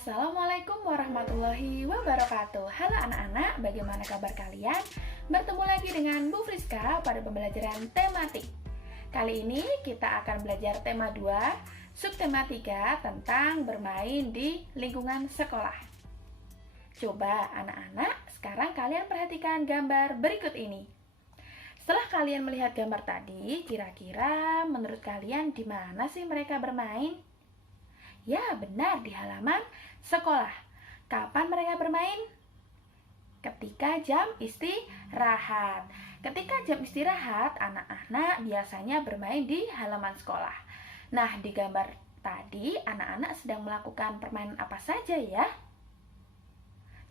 Assalamualaikum warahmatullahi wabarakatuh. Halo anak-anak, bagaimana kabar kalian? Bertemu lagi dengan Bu Friska pada pembelajaran tematik. Kali ini kita akan belajar tema 2, subtema 3 tentang bermain di lingkungan sekolah. Coba anak-anak, sekarang kalian perhatikan gambar berikut ini. Setelah kalian melihat gambar tadi, kira-kira menurut kalian di mana sih mereka bermain? Ya, benar, di halaman sekolah. Kapan mereka bermain? Ketika jam istirahat. Ketika jam istirahat, anak-anak biasanya bermain di halaman sekolah. Nah, di gambar tadi, anak-anak sedang melakukan permainan apa saja ya?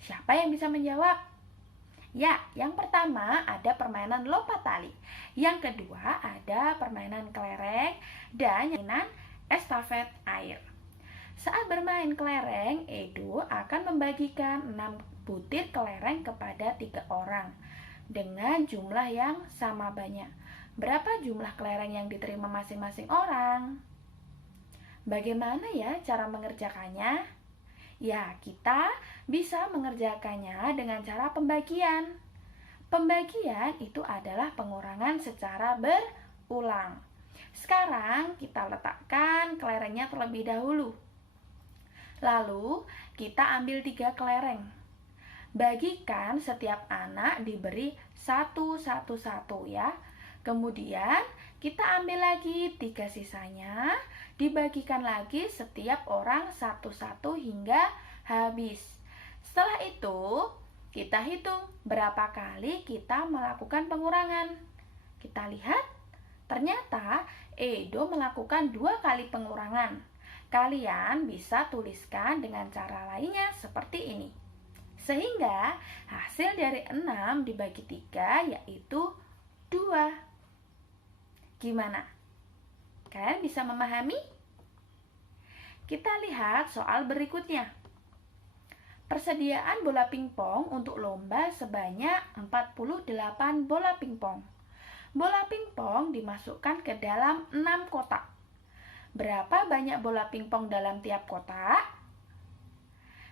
Siapa yang bisa menjawab? Ya, yang pertama ada permainan lompat tali. Yang kedua ada permainan kelereng dan permainan estafet air. Saat bermain kelereng, Edo akan membagikan 6 butir kelereng kepada 3 orang dengan jumlah yang sama banyak. Berapa jumlah kelereng yang diterima masing-masing orang? Bagaimana ya cara mengerjakannya? Ya, kita bisa mengerjakannya dengan cara pembagian. Pembagian itu adalah pengurangan secara berulang. Sekarang kita letakkan kelerengnya terlebih dahulu. Lalu kita ambil 3 kelereng. Bagikan setiap anak diberi satu ya. Kemudian kita ambil lagi 3 sisanya, dibagikan lagi setiap orang satu hingga habis. Setelah itu kita hitung berapa kali kita melakukan pengurangan. Kita lihat, ternyata Edo melakukan 2 kali pengurangan. Kalian bisa tuliskan dengan cara lainnya seperti ini. Sehingga hasil dari 6 dibagi 3 yaitu 2. Gimana? Kalian bisa memahami? Kita lihat soal berikutnya. Persediaan bola pingpong untuk lomba sebanyak 48 bola pingpong. Bola pingpong dimasukkan ke dalam 6 kotak. Berapa banyak bola pingpong dalam tiap kotak?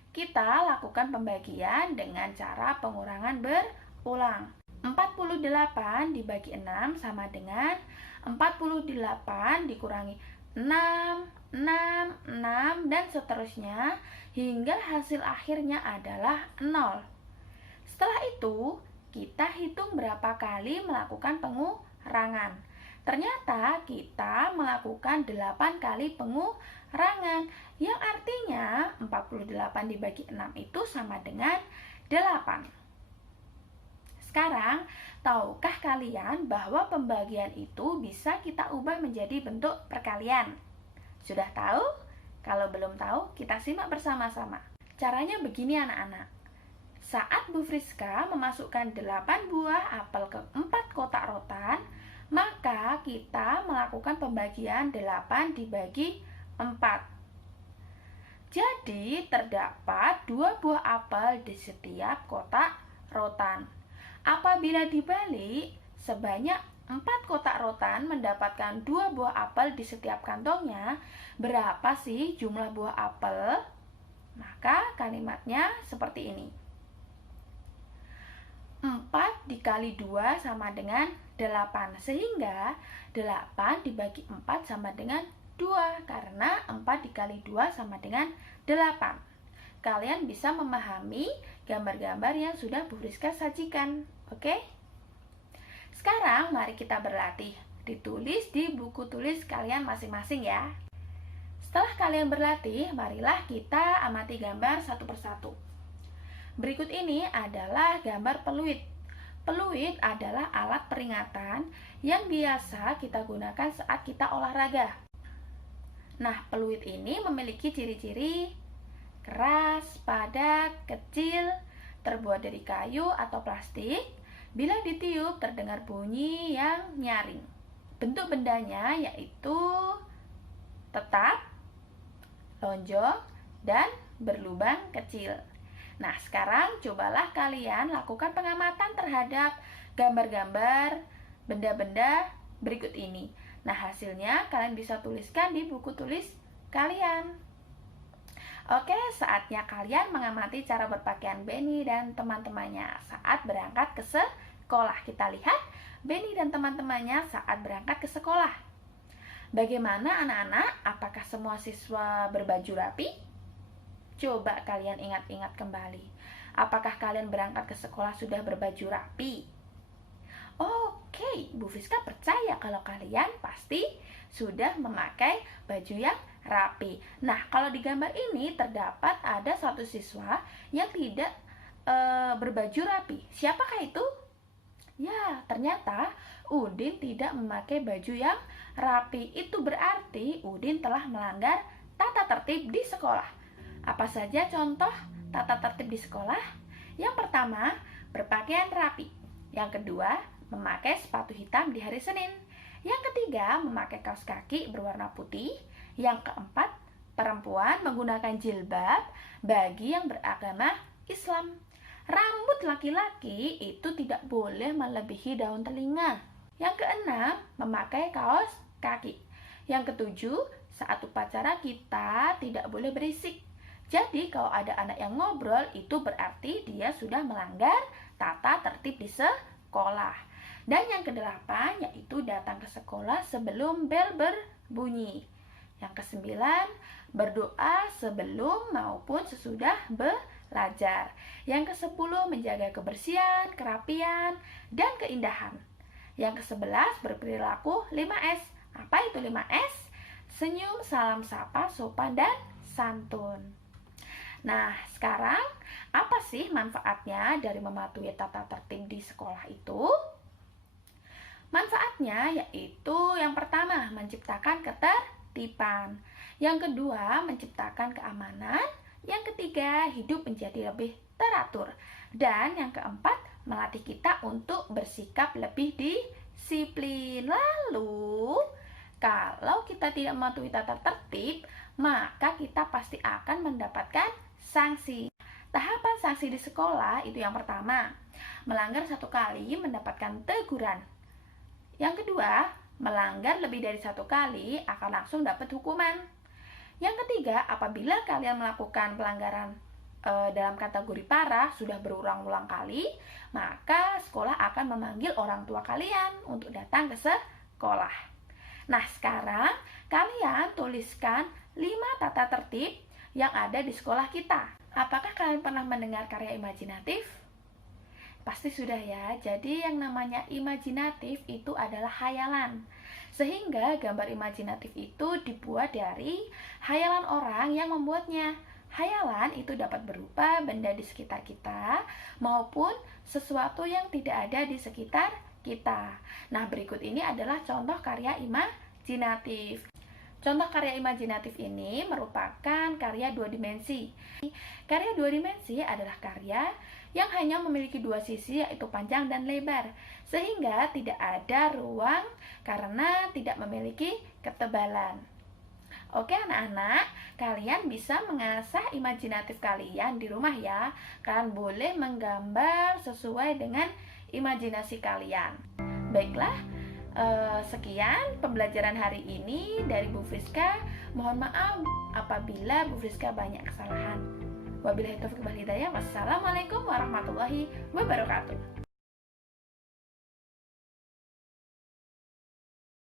Kita lakukan pembagian dengan cara pengurangan berulang. 48 dibagi 6 sama dengan 48 dikurangi 6, 6, dan seterusnya hingga hasil akhirnya adalah 0. Setelah itu, kita hitung berapa kali melakukan pengurangan. Ternyata kita melakukan 8 kali pengurangan, yang artinya 48 dibagi 6 itu sama dengan 8. Sekarang, tahukah kalian bahwa pembagian itu bisa kita ubah menjadi bentuk perkalian? Sudah tahu? Kalau belum tahu, kita simak bersama-sama. Caranya begini anak-anak. Saat Bu Friska memasukkan 8 buah apel ke 4 kotak rotan, maka kita melakukan pembagian 8 dibagi 4. Jadi terdapat 2 buah apel di setiap kotak rotan. Apabila dibalik, sebanyak 4 kotak rotan mendapatkan 2 buah apel di setiap kantongnya. Berapa sih jumlah buah apel? Maka kalimatnya seperti ini. 4 dikali 2 sama dengan 8, sehingga 8 dibagi 4 sama dengan 2, karena 4 dikali 2 sama dengan 8. Kalian bisa memahami gambar-gambar yang sudah Bu Friska sajikan, oke? Sekarang mari kita berlatih. Ditulis di buku tulis kalian masing-masing ya. Setelah kalian berlatih, marilah kita amati gambar satu persatu. Berikut ini adalah gambar peluit. Peluit adalah alat peringatan yang biasa kita gunakan saat kita olahraga. Nah, peluit ini memiliki ciri-ciri keras, padat, kecil, terbuat dari kayu atau plastik. Bila ditiup terdengar bunyi yang nyaring. Bentuk bendanya yaitu tetap, lonjong, dan berlubang kecil. Nah, sekarang cobalah kalian lakukan pengamatan terhadap gambar-gambar benda-benda berikut ini. Nah, hasilnya kalian bisa tuliskan di buku tulis kalian. Oke, saatnya kalian mengamati cara berpakaian Benny dan teman-temannya saat berangkat ke sekolah. Kita lihat Benny dan teman-temannya saat berangkat ke sekolah. Bagaimana anak-anak? Apakah semua siswa berbaju rapi? Coba kalian ingat-ingat kembali. Apakah kalian berangkat ke sekolah sudah berbaju rapi? Oke, Bu Friska percaya kalau kalian pasti sudah memakai baju yang rapi. Nah, kalau di gambar ini terdapat ada satu siswa yang tidak berbaju rapi. Siapakah itu? Ya, ternyata Udin tidak memakai baju yang rapi. Itu berarti Udin telah melanggar tata tertib di sekolah. Apa saja contoh tata tertib di sekolah? Yang pertama, berpakaian rapi. Yang kedua, memakai sepatu hitam di hari Senin. Yang ketiga, memakai kaos kaki berwarna putih. Yang keempat, perempuan menggunakan jilbab bagi yang beragama Islam. Rambut laki-laki itu tidak boleh melebihi daun telinga. Yang keenam, memakai kaos kaki. Yang ketujuh, saat upacara kita tidak boleh berisik. Jadi kalau ada anak yang ngobrol, itu berarti dia sudah melanggar tata tertib di sekolah. Dan yang kedelapan yaitu datang ke sekolah sebelum bel berbunyi. Yang kesembilan, berdoa sebelum maupun sesudah belajar. Yang kesepuluh, menjaga kebersihan, kerapian, dan keindahan. Yang kesebelas, berperilaku 5S. Apa itu 5S? Senyum, salam sapa, sopan, dan santun. Nah, sekarang apa sih manfaatnya dari mematuhi tata tertib di sekolah itu? Manfaatnya yaitu yang pertama, menciptakan ketertiban. Yang kedua, menciptakan keamanan. Yang ketiga, hidup menjadi lebih teratur. Dan yang keempat, melatih kita untuk bersikap lebih disiplin. Lalu, kalau kita tidak mematuhi tata tertib, maka kita pasti akan mendapatkan sanksi. Tahapan sanksi di sekolah itu yang pertama, melanggar 1 kali mendapatkan teguran. Yang kedua, melanggar lebih dari 1 kali akan langsung dapat hukuman. Yang ketiga, apabila kalian melakukan pelanggaran dalam kategori parah sudah berulang-ulang kali, maka sekolah akan memanggil orang tua kalian untuk datang ke sekolah. Nah, sekarang kalian tuliskan 5 tata tertib yang ada di sekolah kita. Apakah kalian pernah mendengar karya imajinatif? Pasti sudah ya. Jadi yang namanya imajinatif itu adalah hayalan. Sehingga gambar imajinatif itu dibuat dari hayalan orang yang membuatnya. Hayalan itu dapat berupa benda di sekitar kita maupun sesuatu yang tidak ada di sekitar kita. Nah, berikut ini adalah contoh karya imajinatif. Contoh karya imajinatif ini merupakan karya 2 dimensi. Karya 2 dimensi adalah karya yang hanya memiliki 2 sisi, yaitu panjang dan lebar, sehingga tidak ada ruang karena tidak memiliki ketebalan. Oke anak-anak, kalian bisa mengasah imajinatif kalian di rumah ya. Kalian boleh menggambar sesuai dengan imajinasi kalian. Baiklah, sekian pembelajaran hari ini dari Bu Friska. Mohon maaf apabila Bu Friska banyak kesalahan. Wabillahi taufiq wal hidayah. Wassalamualaikum warahmatullahi wabarakatuh.